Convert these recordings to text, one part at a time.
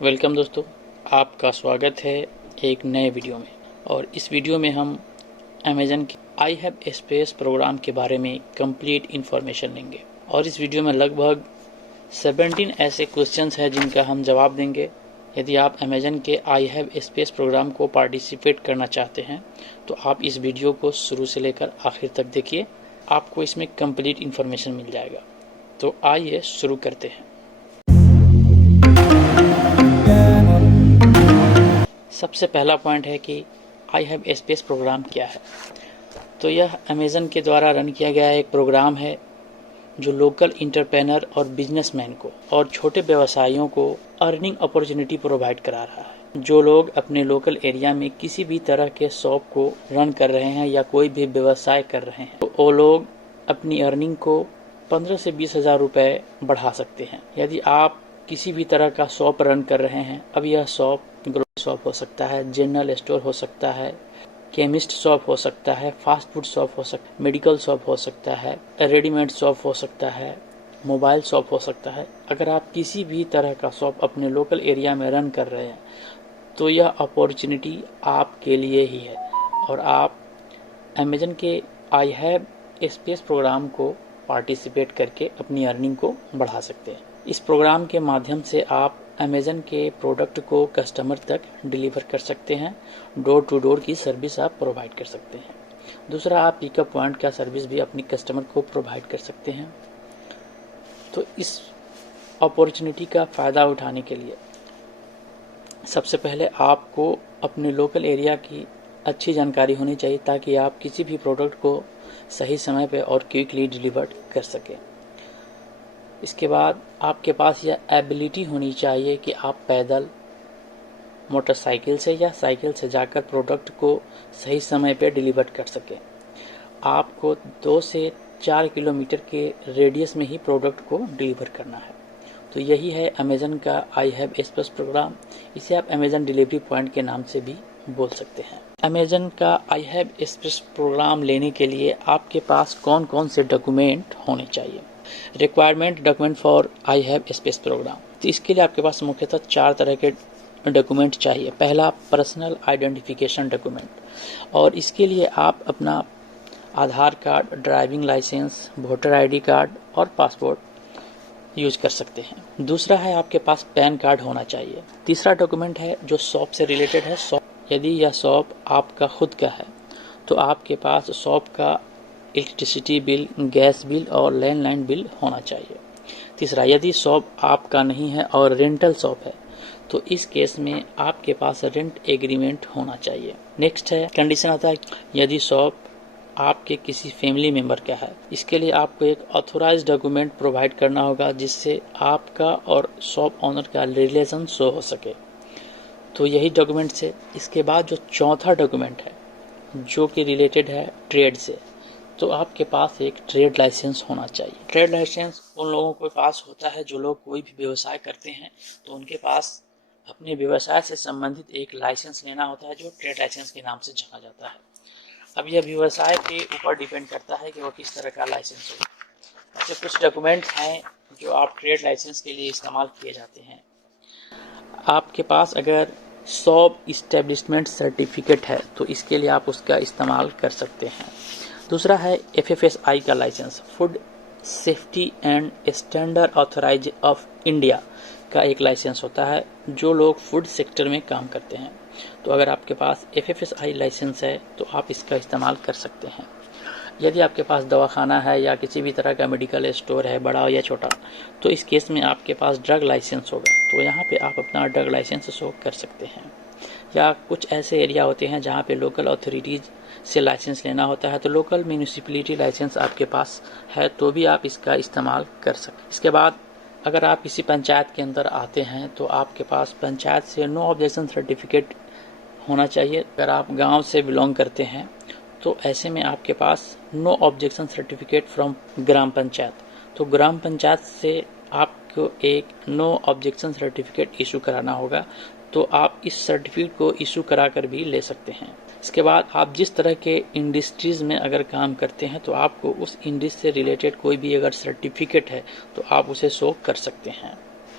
Welcome दोस्तों, आपका स्वागत है एक नए वीडियो में। और इस वीडियो में हम अमेज़न के आई हैव स्पेस प्रोग्राम के बारे में कंप्लीट इन्फॉर्मेशन लेंगे। और इस वीडियो में लगभग 17 ऐसे क्वेश्चंस हैं जिनका हम जवाब देंगे। यदि आप अमेज़न के आई हैव स्पेस प्रोग्राम को पार्टिसिपेट करना चाहते हैं तो आप इस वीडियो को शुरू से लेकर आखिर तक देखिए, आपको इसमें कंप्लीट इन्फॉर्मेशन मिल जाएगा। तो आइए शुरू करते हैं। सबसे पहला पॉइंट है कि आई हैव स्पेस प्रोग्राम क्या है। तो यह अमेज़न के द्वारा रन किया गया एक प्रोग्राम है जो लोकल इंटरप्रेनर और बिजनेसमैन को और छोटे व्यवसायियों को अर्निंग अपॉर्चुनिटी प्रोवाइड करा रहा है। जो लोग अपने लोकल एरिया में किसी भी तरह के शॉप को रन कर रहे हैं या कोई भी व्यवसाय कर रहे हैं तो वो लोग अपनी अर्निंग को 15 से 20 हज़ार रुपये बढ़ा सकते हैं। यदि आप किसी भी तरह का शॉप रन कर रहे हैं, अब यह शॉप ग्रोसरी शॉप हो सकता है, जनरल स्टोर हो सकता है, केमिस्ट शॉप हो सकता है, फास्ट फूड शॉप हो सकता है, मेडिकल शॉप हो सकता है, रेडीमेड शॉप हो सकता है, मोबाइल शॉप हो सकता है। अगर आप किसी भी तरह का शॉप अपने लोकल एरिया में रन कर रहे हैं तो यह अपॉर्चुनिटी आपके लिए ही है और आप अमेज़न के आई हैव स्पेस प्रोग्राम को पार्टिसिपेट करके अपनी अर्निंग को बढ़ा सकते हैं। इस प्रोग्राम के माध्यम से आप अमेज़न के प्रोडक्ट को कस्टमर तक डिलीवर कर सकते हैं। डोर टू डोर की सर्विस आप प्रोवाइड कर सकते हैं। दूसरा, आप पिकअप पॉइंट का सर्विस भी अपनी कस्टमर को प्रोवाइड कर सकते हैं। तो इस अपॉर्चुनिटी का फ़ायदा उठाने के लिए सबसे पहले आपको अपने लोकल एरिया की अच्छी जानकारी होनी चाहिए ताकि आप किसी भी प्रोडक्ट को सही समय पे और क्विकली डिलीवर कर सकें। इसके बाद आपके पास यह एबिलिटी होनी चाहिए कि आप पैदल, मोटरसाइकिल से या साइकिल से जाकर प्रोडक्ट को सही समय पे डिलीवर कर सकें। आपको 2 से 4 किलोमीटर के रेडियस में ही प्रोडक्ट को डिलीवर करना है। तो यही है अमेज़न का आई हैव स्पेस प्रोग्राम। इसे आप अमेज़न डिलीवरी पॉइंट के नाम से भी बोल सकते हैं। अमेज़न का आई हैव स्पेस प्रोग्राम लेने के लिए आपके पास कौन कौन से डॉक्यूमेंट होने चाहिए। Requirement document for I have space program. तो इसके लिए आपके पास मुख्यतः 4 तरह के डॉक्यूमेंट चाहिए। पहला, पर्सनल आइडेंटिफिकेशन डॉक्यूमेंट, और इसके लिए आप अपना Aadhaar card, driving licence, voter ID card और पासपोर्ट यूज कर सकते हैं। दूसरा है, आपके पास पैन कार्ड होना चाहिए। तीसरा डॉक्यूमेंट है जो शॉप से रिलेटेड है। शॉप, यदि यह शॉप आपका खुद का है तो आपके पास शॉप का इलेक्ट्रिसिटी बिल, गैस बिल और लैंडलाइन बिल होना चाहिए। तीसरा, यदि शॉप आपका नहीं है और रेंटल शॉप है तो इस केस में आपके पास रेंट एग्रीमेंट होना चाहिए। नेक्स्ट है, कंडीशन आता है यदि शॉप आपके किसी फैमिली मेंबर का है। इसके लिए आपको एक ऑथोराइज डॉक्यूमेंट प्रोवाइड करना होगा जिससे आपका और शॉप ऑनर का रिलेशन शो हो सके। तो यही डॉक्यूमेंट से। इसके बाद जो चौथा डॉक्यूमेंट है जो कि रिलेटेड है ट्रेड से, तो आपके पास एक ट्रेड लाइसेंस होना चाहिए। ट्रेड लाइसेंस उन लोगों के पास होता है जो लोग कोई भी व्यवसाय करते हैं तो उनके पास अपने व्यवसाय से संबंधित एक लाइसेंस लेना होता है जो ट्रेड लाइसेंस के नाम से जाना जाता है। अब यह व्यवसाय के ऊपर डिपेंड करता है कि वो किस तरह का लाइसेंस हो। ऐसे कुछ डॉक्यूमेंट हैं जो आप ट्रेड लाइसेंस के लिए इस्तेमाल किए जाते हैं। आपके पास अगर शॉप इस्टेब्लिशमेंट सर्टिफिकेट है तो इसके लिए आप उसका इस्तेमाल कर सकते हैं। दूसरा है FFSI का licence, food safety and standard authorise of India का एक लाइसेंस होता है जो लोग फूड सेक्टर में काम करते हैं। तो अगर आपके पास FFSI लाइसेंस है तो आप इसका इस्तेमाल कर सकते हैं। यदि आपके पास दवाखाना है या किसी भी तरह का मेडिकल स्टोर है, बड़ा या छोटा, तो इस केस में आपके पास ड्रग लाइसेंस होगा तो यहाँ पे आप अपना ड्रग लाइसेंस शो कर सकते हैं। या कुछ ऐसे एरिया होते हैं जहाँ पे लोकल अथॉरिटीज़ से लाइसेंस लेना होता है तो लोकल म्यूनिसिपैलिटी लाइसेंस आपके पास है तो भी आप इसका इस्तेमाल कर सकते। इसके बाद अगर आप किसी पंचायत के अंदर आते हैं तो आपके पास पंचायत से नो ऑब्जेक्शन सर्टिफिकेट होना चाहिए। अगर आप गांव से बिलोंग करते हैं तो ऐसे में आपके पास नो ऑब्जेक्शन सर्टिफिकेट फ्रॉम ग्राम पंचायत, तो ग्राम पंचायत से आपको एक नो ऑब्जेक्शन सर्टिफिकेट इशू कराना होगा। तो आप इस सर्टिफिकेट को इशू कराकर भी ले सकते हैं। इसके बाद आप जिस तरह के इंडस्ट्रीज़ में अगर काम करते हैं तो आपको उस इंडस्ट्री से रिलेटेड कोई भी अगर सर्टिफिकेट है तो आप उसे शो कर सकते हैं।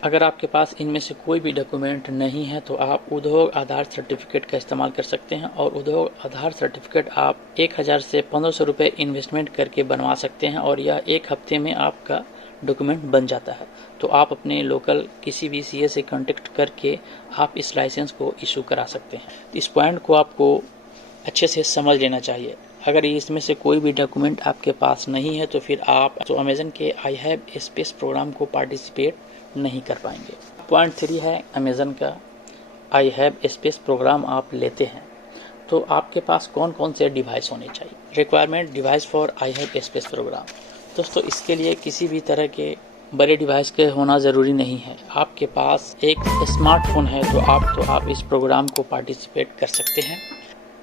अगर आपके पास इनमें से कोई भी डॉक्यूमेंट नहीं है तो आप उद्योग आधार सर्टिफिकेट का इस्तेमाल कर सकते हैं, और उद्योग आधार सर्टिफिकेट आप 1000 से 1500 रुपये इन्वेस्टमेंट करके बनवा सकते हैं, और यह 1 हफ्ते में आपका डॉक्यूमेंट बन जाता है। तो आप अपने लोकल किसी भी सीए से कांटेक्ट करके आप इस लाइसेंस को इशू करा सकते हैं। इस पॉइंट को आपको अच्छे से समझ लेना चाहिए। अगर इसमें से कोई भी डॉक्यूमेंट आपके पास नहीं है तो फिर आप तो अमेजन के आई हैव स्पेस प्रोग्राम को पार्टिसिपेट नहीं कर पाएंगे। पॉइंट 3 है अमेजन का आई हैव स्पेस प्रोग्राम आप लेते हैं तो आपके पास कौन कौन से डिवाइस होने चाहिए। Requirement device for I have space program. दोस्तों, इसके लिए किसी भी तरह के बड़े डिवाइस के होना ज़रूरी नहीं है। आपके पास एक स्मार्टफोन है तो आप इस प्रोग्राम को पार्टिसिपेट कर सकते हैं।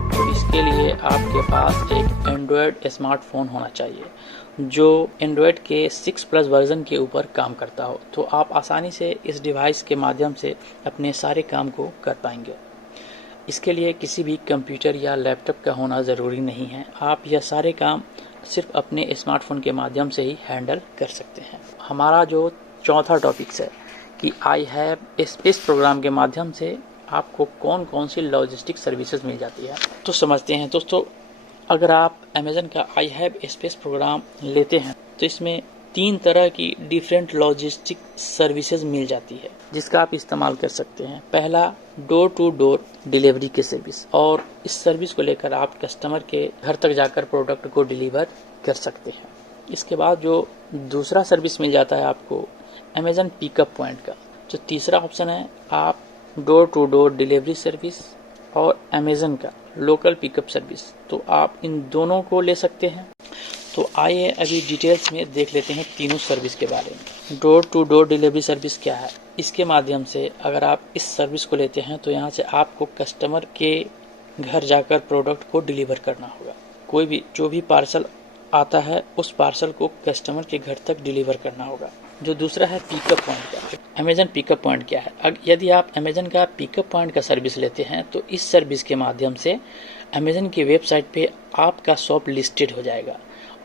तो इसके लिए आपके पास एक एंड्रॉयड स्मार्टफोन होना चाहिए जो एंड्रॉयड के 6+ वर्जन के ऊपर काम करता हो, तो आप आसानी से इस डिवाइस के माध्यम से अपने सारे काम को कर पाएंगे। इसके लिए किसी भी कंप्यूटर या लैपटॉप का होना ज़रूरी नहीं है। आप यह सारे काम सिर्फ अपने स्मार्टफोन के माध्यम से ही हैंडल कर सकते हैं। हमारा जो चौथा टॉपिक है कि आई हैव स्पेस प्रोग्राम के माध्यम से आपको कौन कौन सी लॉजिस्टिक सर्विसेज मिल जाती है, तो समझते हैं। दोस्तों, अगर आप अमेजन का आई हैव स्पेस प्रोग्राम लेते हैं तो इसमें 3 तरह की डिफरेंट लॉजिस्टिक सर्विसेज मिल जाती है जिसका आप इस्तेमाल कर सकते हैं। पहला, डोर टू डोर डिलीवरी की सर्विस, और इस सर्विस को लेकर आप कस्टमर के घर तक जाकर प्रोडक्ट को डिलीवर कर सकते हैं। इसके बाद जो दूसरा सर्विस मिल जाता है आपको अमेजन पिकअप पॉइंट का। जो तीसरा ऑप्शन है आप door to door delivery service और अमेजन का लोकल पिकअप सर्विस, तो आप इन दोनों को ले सकते हैं। तो आइए अभी डिटेल्स में देख लेते हैं तीनों सर्विस के बारे में। Door to door delivery service क्या है? इसके माध्यम से अगर आप इस सर्विस को लेते हैं तो यहाँ से आपको कस्टमर के घर जाकर प्रोडक्ट को डिलीवर करना होगा। कोई भी जो भी पार्सल आता है उस पार्सल को कस्टमर के घर तक डिलीवर करना होगा। जो दूसरा है पिकअप पॉइंट का। अमेजन पिकअप पॉइंट क्या है? यदि आप अमेजन का पिकअप पॉइंट का सर्विस लेते हैं तो इस सर्विस के माध्यम से अमेजन की वेबसाइट पे आपका शॉप लिस्टेड हो जाएगा,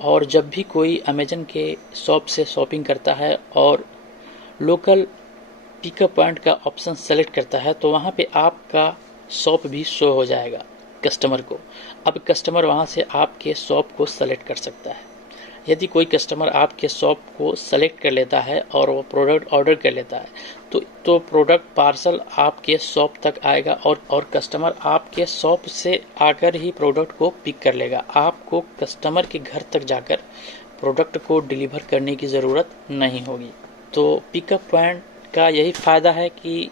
और जब भी कोई अमेजन के शॉप से शॉपिंग करता है और लोकल पिकअप पॉइंट का ऑप्शन सेलेक्ट करता है तो वहाँ पे आपका शॉप भी शो हो जाएगा कस्टमर को। अब कस्टमर वहाँ से आपके शॉप को सेलेक्ट कर सकता है। यदि कोई कस्टमर आपके शॉप को सेलेक्ट कर लेता है और वो प्रोडक्ट ऑर्डर कर लेता है तो प्रोडक्ट पार्सल आपके शॉप तक आएगा, और कस्टमर आपके शॉप से आकर ही प्रोडक्ट को पिक कर लेगा। आपको कस्टमर के घर तक जाकर प्रोडक्ट को डिलीवर करने की ज़रूरत नहीं होगी। तो पिकअप पॉइंट का यही फ़ायदा है कि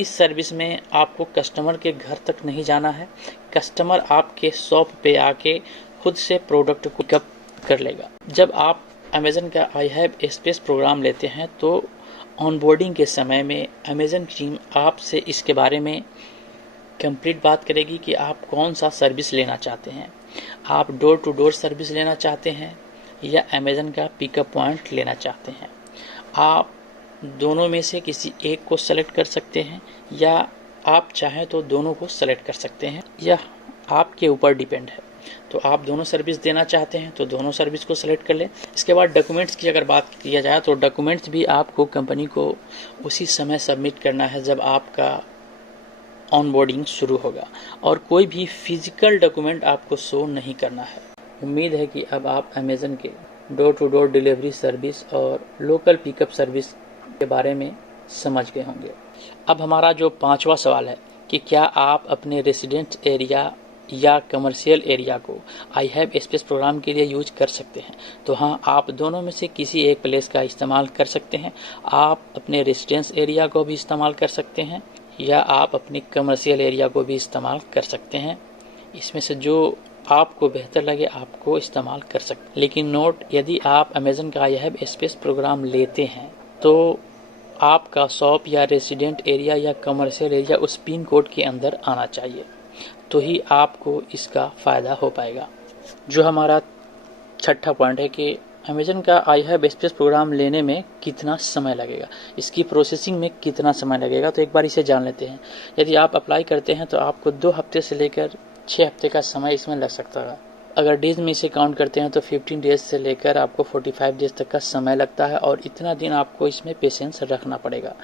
इस सर्विस में आपको कस्टमर के घर तक नहीं जाना है, कस्टमर आपके शॉप पे आके खुद से प्रोडक्ट को पिकअप कर लेगा। जब आप अमेजन का आई हैव स्पेस प्रोग्राम लेते हैं तो ऑनबोर्डिंग के समय में अमेजन टीम आपसे इसके बारे में कंप्लीट बात करेगी कि आप कौन सा सर्विस लेना चाहते हैं। आप डोर टू डोर सर्विस लेना चाहते हैं या अमेजन का पिकअप पॉइंट लेना चाहते हैं। आप दोनों में से किसी एक को सेलेक्ट कर सकते हैं या आप चाहें तो दोनों को सेलेक्ट कर सकते हैं, यह आपके ऊपर डिपेंड है। तो आप दोनों सर्विस देना चाहते हैं तो दोनों सर्विस को सेलेक्ट कर लें। इसके बाद डॉक्यूमेंट्स की अगर बात किया जाए तो डॉक्यूमेंट्स भी आपको कंपनी को उसी समय सबमिट करना है जब आपका ऑनबोर्डिंग शुरू होगा, और कोई भी फिजिकल डॉक्यूमेंट आपको शो नहीं करना है। उम्मीद है कि अब आप अमेजन के door to door delivery service और लोकल पिकअप सर्विस के बारे में समझ गए होंगे। अब हमारा जो 5वां सवाल है कि क्या आप अपने रेसिडेंट एरिया या कमर्शियल एरिया को आई हैव स्पेस प्रोग्राम के लिए यूज कर सकते हैं? तो हाँ, आप दोनों में से किसी एक प्लेस का इस्तेमाल कर सकते हैं। आप अपने रेसिडेंस एरिया को भी इस्तेमाल कर सकते हैं या आप अपने कमर्शियल एरिया को भी इस्तेमाल कर सकते हैं। इसमें से जो आपको बेहतर लगे आपको इस्तेमाल कर सकते हैं। लेकिन नोट, यदि आप अमेजन का आई हैव स्पेस प्रोग्राम लेते हैं तो आपका शॉप या रेसिडेंट एरिया या कमर्शियल एरिया उस पिन कोड के अंदर आना चाहिए, तो ही आपको इसका फ़ायदा हो पाएगा। जो हमारा 6ठा पॉइंट है कि अमेजन का आई हैव स्पेस प्रोग्राम लेने में कितना समय लगेगा, इसकी प्रोसेसिंग में कितना समय लगेगा, तो एक बार इसे जान लेते हैं। यदि आप अप्लाई करते हैं तो आपको 2 हफ्ते से लेकर 6 हफ्ते का समय इसमें लग सकता है। अगर डेज में इसे काउंट करते हैं तो 15 डेज से लेकर आपको 45 डेज तक का समय लगता है और इतना दिन आपको इसमें पेशेंस रखना पड़ेगा।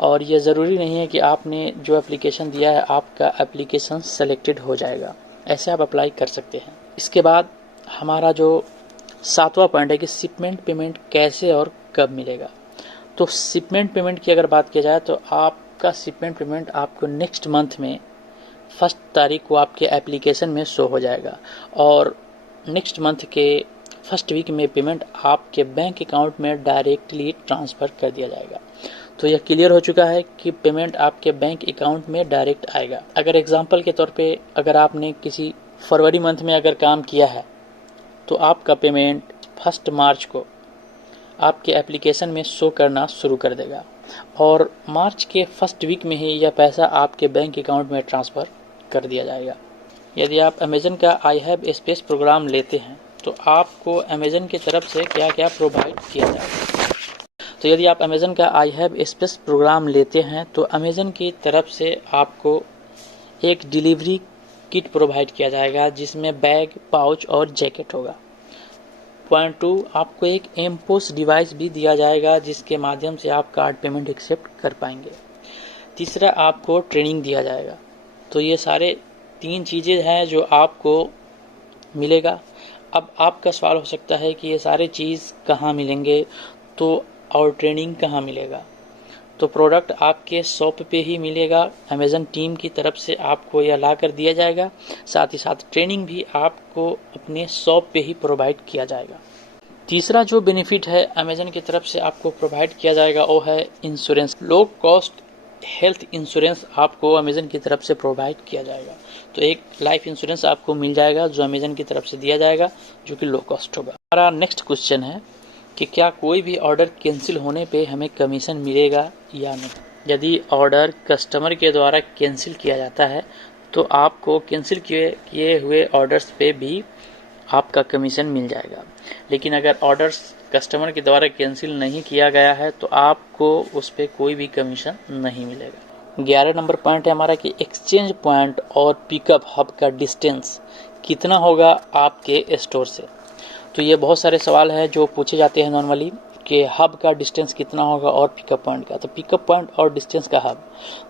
और ये ज़रूरी नहीं है कि आपने जो एप्लीकेशन दिया है आपका एप्लीकेशन सेलेक्टेड हो जाएगा, ऐसे आप अप्लाई कर सकते हैं। इसके बाद हमारा जो 7वां पॉइंट है कि शिपमेंट पेमेंट कैसे और कब मिलेगा। तो शिपमेंट पेमेंट की अगर बात की जाए तो आपका शिपमेंट पेमेंट आपको नेक्स्ट मंथ में 1 तारीख को आपके एप्लीकेशन में शो हो जाएगा और नेक्स्ट मंथ के 1 वीक में पेमेंट आपके बैंक अकाउंट में डायरेक्टली ट्रांसफ़र कर दिया जाएगा। तो यह क्लियर हो चुका है कि पेमेंट आपके बैंक अकाउंट में डायरेक्ट आएगा। अगर एग्जांपल के तौर पे अगर आपने किसी फरवरी मंथ में अगर काम किया है तो आपका पेमेंट 1 मार्च को आपके एप्लीकेशन में शो करना शुरू कर देगा और मार्च के 1 वीक में ही यह पैसा आपके बैंक अकाउंट में ट्रांसफ़र कर दिया जाएगा। यदि आप अमेज़न का आई हैव स्पेस प्रोग्राम लेते हैं तो आपको अमेज़न की तरफ से क्या क्या प्रोवाइड किया जाएगा। तो यदि आप अमेज़न का आई हैव स्पेस प्रोग्राम लेते हैं तो अमेज़न की तरफ से आपको एक डिलीवरी किट प्रोवाइड किया जाएगा जिसमें बैग, पाउच और जैकेट होगा। पॉइंट 2, आपको एक एमपोस डिवाइस भी दिया जाएगा जिसके माध्यम से आप कार्ड पेमेंट एक्सेप्ट कर पाएंगे। तीसरा, आपको ट्रेनिंग दिया जाएगा। तो ये सारे 3 चीज़ें हैं जो आपको मिलेगा। अब आपका सवाल हो सकता है कि ये सारे चीज़ कहाँ मिलेंगे तो और ट्रेनिंग कहाँ मिलेगा। तो प्रोडक्ट आपके शॉप पे ही मिलेगा, अमेज़न टीम की तरफ से आपको यह ला कर दिया जाएगा। साथ ही साथ ट्रेनिंग भी आपको अपने शॉप पे ही प्रोवाइड किया जाएगा। तीसरा जो बेनिफिट है अमेज़न की तरफ से आपको प्रोवाइड किया जाएगा वो है insurance. Low cost health insurance आपको अमेज़न की तरफ से प्रोवाइड किया जाएगा। तो एक लाइफ इंश्योरेंस आपको मिल जाएगा जो अमेज़न की तरफ से दिया जाएगा जो कि लो कॉस्ट होगा। हमारा नेक्स्ट क्वेश्चन है कि क्या कोई भी ऑर्डर कैंसिल होने पे हमें कमीशन मिलेगा या नहीं। यदि ऑर्डर कस्टमर के द्वारा कैंसिल किया जाता है तो आपको कैंसिल किए हुए ऑर्डर्स पे भी आपका कमीशन मिल जाएगा। लेकिन अगर ऑर्डर्स कस्टमर के द्वारा कैंसिल नहीं किया गया है तो आपको उस पर कोई भी कमीशन नहीं मिलेगा। 11 नंबर पॉइंट है हमारा कि एक्सचेंज पॉइंट और पिकअप हब का डिस्टेंस कितना होगा आपके स्टोर से। तो ये बहुत सारे सवाल हैं जो पूछे जाते हैं नॉर्मली कि हब का डिस्टेंस कितना होगा और पिकअप पॉइंट का। तो पिकअप पॉइंट और डिस्टेंस का हब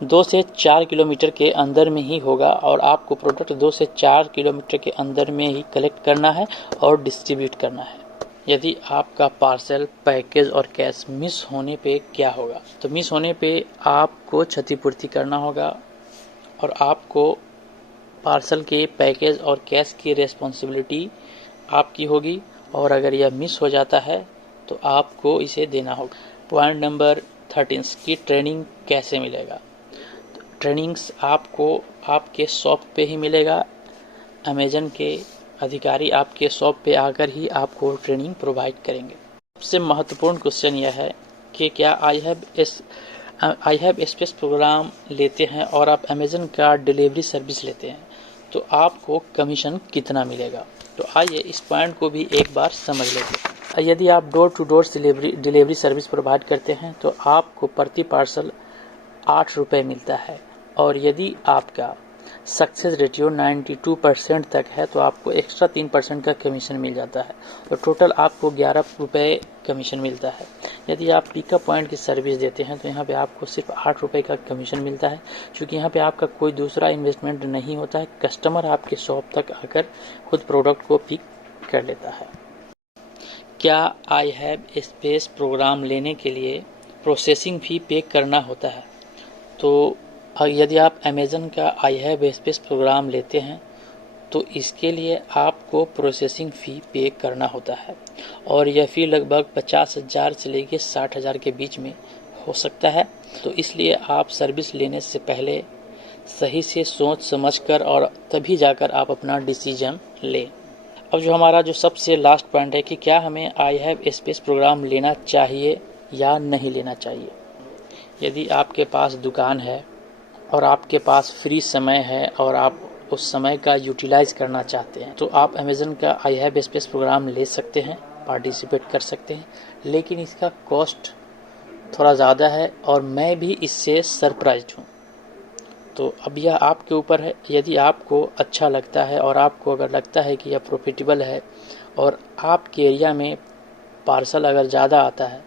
2 से 4 किलोमीटर के अंदर में ही होगा और आपको प्रोडक्ट 2 से 4 किलोमीटर के अंदर में ही कलेक्ट करना है और डिस्ट्रीब्यूट करना है। यदि आपका पार्सल, पैकेज और कैश मिस होने पे क्या होगा। तो मिस होने पे आपको क्षतिपूर्ति करना होगा और आपको पार्सल के, पैकेज और कैश की रिस्पॉन्सिबिलिटी आपकी होगी और अगर यह मिस हो जाता है तो आपको इसे देना होगा। पॉइंट नंबर 13 की ट्रेनिंग कैसे मिलेगा। ट्रेनिंग्स आपको आपके शॉप पे ही मिलेगा। अमेज़न के अधिकारी आपके शॉप पे आकर ही आपको ट्रेनिंग प्रोवाइड करेंगे। सबसे महत्वपूर्ण क्वेश्चन यह है कि क्या आई हैव स्पेस प्रोग्राम लेते हैं और आप अमेज़न का डिलीवरी सर्विस लेते हैं तो आपको कमीशन कितना मिलेगा। तो आइए इस पॉइंट को भी एक बार समझ लेते हैं। यदि आप door to door delivery service provide करते हैं तो आपको प्रति पार्सल 8 रुपये मिलता है और यदि आपका सक्सेस रेशियो 92% तक है तो आपको एक्स्ट्रा 3% का कमीशन मिल जाता है और टोटल आपको 11 रुपये कमीशन मिलता है। यदि आप पिकअप पॉइंट की सर्विस देते हैं तो यहाँ पे आपको सिर्फ 8 रुपये का कमीशन मिलता है क्योंकि यहाँ पे आपका कोई दूसरा इन्वेस्टमेंट नहीं होता है। कस्टमर आपके शॉप तक आकर खुद प्रोडक्ट को पिक कर लेता है। क्या आई हैव स्पेस प्रोग्राम लेने के लिए प्रोसेसिंग फ़ी पे करना होता है। तो यदि आप अमेज़न का आई हैव स्पेस प्रोग्राम लेते हैं तो इसके लिए आपको प्रोसेसिंग फ़ी पे करना होता है और यह फ़ी लगभग 50,000 से लेकर 60,000 के बीच में हो सकता है। तो इसलिए आप सर्विस लेने से पहले सही से सोच समझकर और तभी जाकर आप अपना डिसीजन लें। अब जो हमारा जो सबसे लास्ट पॉइंट है कि क्या हमें आई हैव स्पेस प्रोग्राम लेना चाहिए या नहीं लेना चाहिए। यदि आपके पास दुकान है और आपके पास फ्री समय है और आप उस समय का यूटिलाइज करना चाहते हैं तो आप अमेज़न का आई हैव स्पेस प्रोग्राम ले सकते हैं, पार्टिसिपेट कर सकते हैं, लेकिन इसका कॉस्ट थोड़ा ज़्यादा है और मैं भी इससे सरप्राइज्ड हूँ। तो अब यह आपके ऊपर है। यदि आपको अच्छा लगता है और आपको अगर लगता है कि यह प्रॉफिटेबल है और आपके एरिया में पार्सल अगर ज़्यादा आता है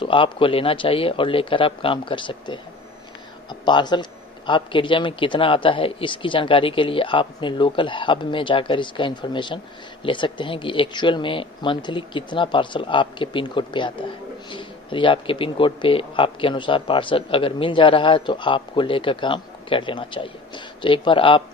तो आपको लेना चाहिए और लेकर आप काम कर सकते हैं। अब पार्सल आपके एरिया में कितना आता है इसकी जानकारी के लिए आप अपने लोकल हब में जाकर इसका इन्फॉर्मेशन ले सकते हैं कि एक्चुअल में मंथली कितना पार्सल आपके पिन कोड पे आता है। यदि आपके पिन कोड पे आपके अनुसार पार्सल अगर मिल जा रहा है तो आपको लेकर काम कर लेना चाहिए। तो एक बार आप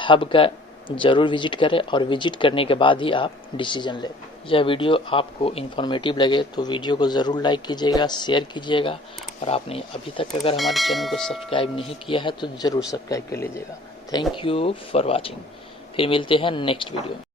हब का ज़रूर विजिट करें और विजिट करने के बाद ही आप डिसीजन लें। यह वीडियो आपको इन्फॉर्मेटिव लगे तो वीडियो को ज़रूर लाइक कीजिएगा, शेयर कीजिएगा और आपने अभी तक अगर हमारे चैनल को सब्सक्राइब नहीं किया है तो ज़रूर सब्सक्राइब कर लीजिएगा। Thank you for watching. फिर मिलते हैं नेक्स्ट वीडियो में।